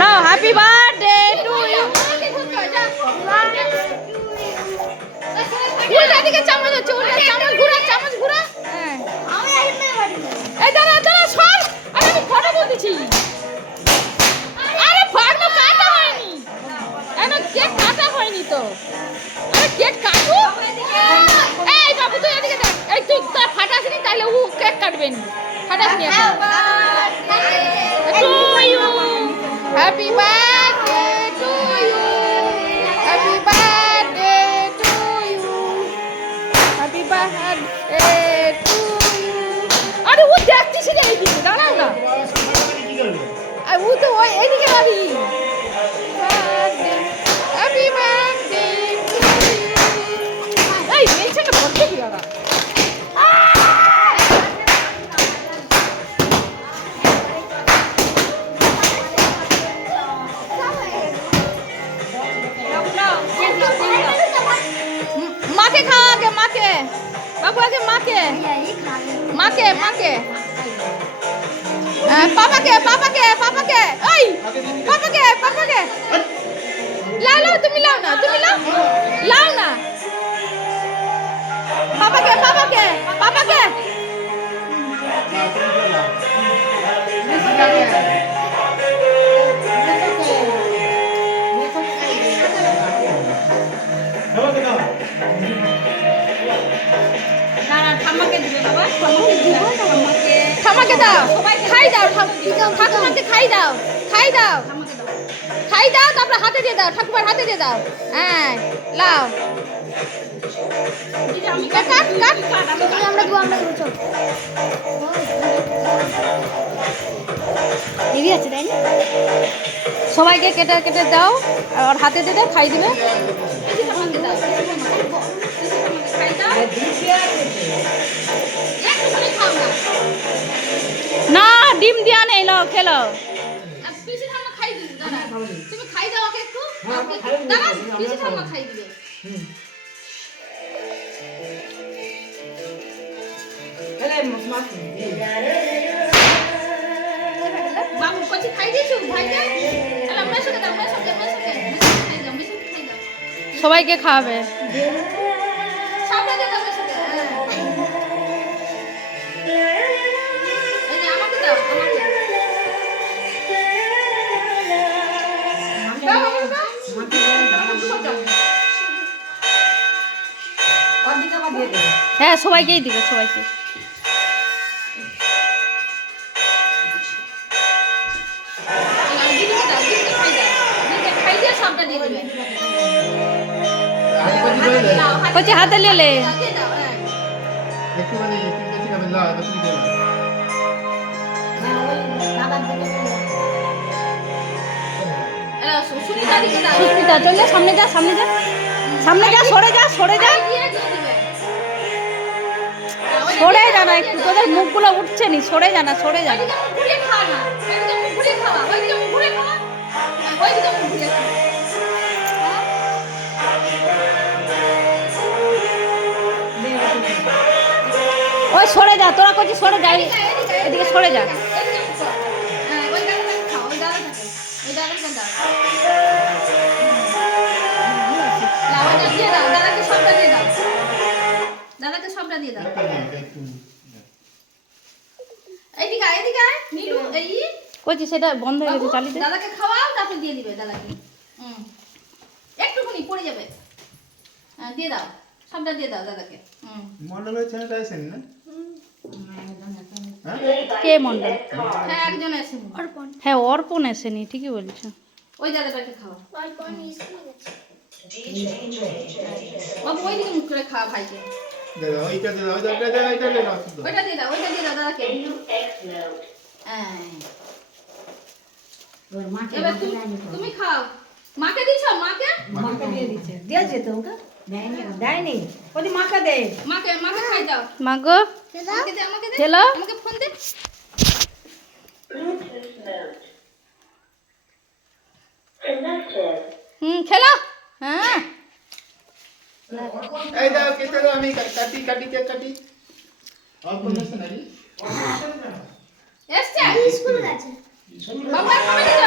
Now happy birthday to you. উল্টা দিকে চামচ হচ্ছে, উল্টা চামচ ঘুরা, চামচ ঘুরা। হ্যাঁ এই দাঁড়া দাঁড়া সর, আরে আমি ফটো তুলতেছি। আরে ফটো কাটা হয়নি, এখন কেক কাটা হয়নি তো। আরে কেক কাটু। এই বাবু তুই এদিকে দেখ, এই তুই ফাটাসনি তাইলে ও কেক কাটবে না, ফাটাসনি এখন। To you, happy birthday to you, happy birthday to you, happy birthday to you. আরে ও দেখছিস না এইদিকে, দাঁড়াও না। আর ও তো ওই এইদিকে যাবি। Happy birthday to you. এই মেয়েছেটা বলতে কি ওরা? মাকে খাওয়া আগে, মাকে বাবু আগে, মাকে মাকে মাকে, পাপাকে পাপাকে পাপাকে, ওই পাপাকে পাপাকে লাও লাও, তুমি লাও না, তুমি লাও লাও না, পাপাকে পাপাকে পাপাকে। ঠাম্মাকে দাও, খাই দাও, ঠাকুমাকে খাই দাও, খাই দাও, খাই দাও, তারপরে হাতে দিয়ে দাও, ঠাকুমার হাতে দিয়ে দাও। হ্যাঁ লাও, কাট কাট আমরা দেবো, আমরা দেবো, চল এগিয়ে আছে তাই না? সবাইকে কেটে কেটে দাও আর হাতে দিয়ে দাও, খাই দিবে। না ডিম দিয়া নেই, লো খেলো। তুমি খাই দাও ওকে একটু, দাঁড়া পিসি ঠাম্মা খাই দিবে। বাবু কচি খাই দিয়েছো ভাইকে? আরে আমরা সাথে দাও, আমরা সাথে খাই দাও, খাই দাও, সবাইকে খাওয়াবে। সামনে দাও, সাথে এই যে আমাকে দাও, আমাকে হ্যাঁ সবাইকেই দিবে, সবাইকে। কচি হাতে লেলে সুস্মিতা চলে সামনে যা, সামনে যা, সামনে যা, সরে যা, সরে যা, সরে যা না একটু, তোদের মুখগুলো উঠছে নি, সরে যা না, সরে যা। ওই সরে যা, তোরা করছিস সরে যা, এদিকে সরে যা। দাদাকে সবটা দিয়ে দাও। এইদিকে এইদিকে নীলু, এই কইছি সেটা বন্ধ হয়ে গেছে, চালিয়ে দে। দাদাকে খাওয়াও, তারপর দিয়ে দিবে দাদাকে। একটুখানি পড়ে যাবে, দিয়ে দাও, সবটা দিয়ে দাও দাদাকে। মন্ডলের ছেলেটা আছেন না? কে মন্ডল? হ্যাঁ একজন আসেনি, অর্পণ। হ্যাঁ অর্পণ আসেনি, ঠিকই বলছো। ওই দাদাটাকে খাওয়া, অর্পণ স্কুলে গেছে। বাবু ওইদিকে মুখ করে খাওয়া ভাইকে। দাদা ওইটা দে, ওইটা দে, ওইটা দে, ওইটা দিয়ে দাও, ওইটা দিয়ে দাও দাদাকে। এবার তুমি খাও। মাকে দিছো? মাকে মাকে দিয়ে দিছে, দিয়েছে তো ওকে দেয়নি, ওদি মাকে দে, মাকে মাকে খাই দাও। মাগো আমাকে দে, আমাকে দে, খেলো, আমাকে ফোন দে। খেলো। হ্যাঁ এই দাও, কেটে দাও, আমি কাটি কাটি কেক কাটি। আর কোন আছে নাকি? এসছে স্কুল গেছে বাবা, খাবে দিও।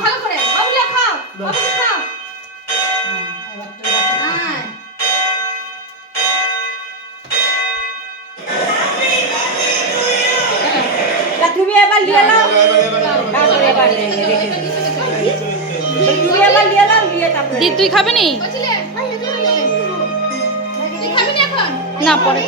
ভালো করে বাবুলা খাও বাবু খাও তুমি এবার নিয়ে নাও তারপরে এবার তুমি এবার নিয়ে নাও নিয়ে তারপরে দি তুই খাবি নি না পরে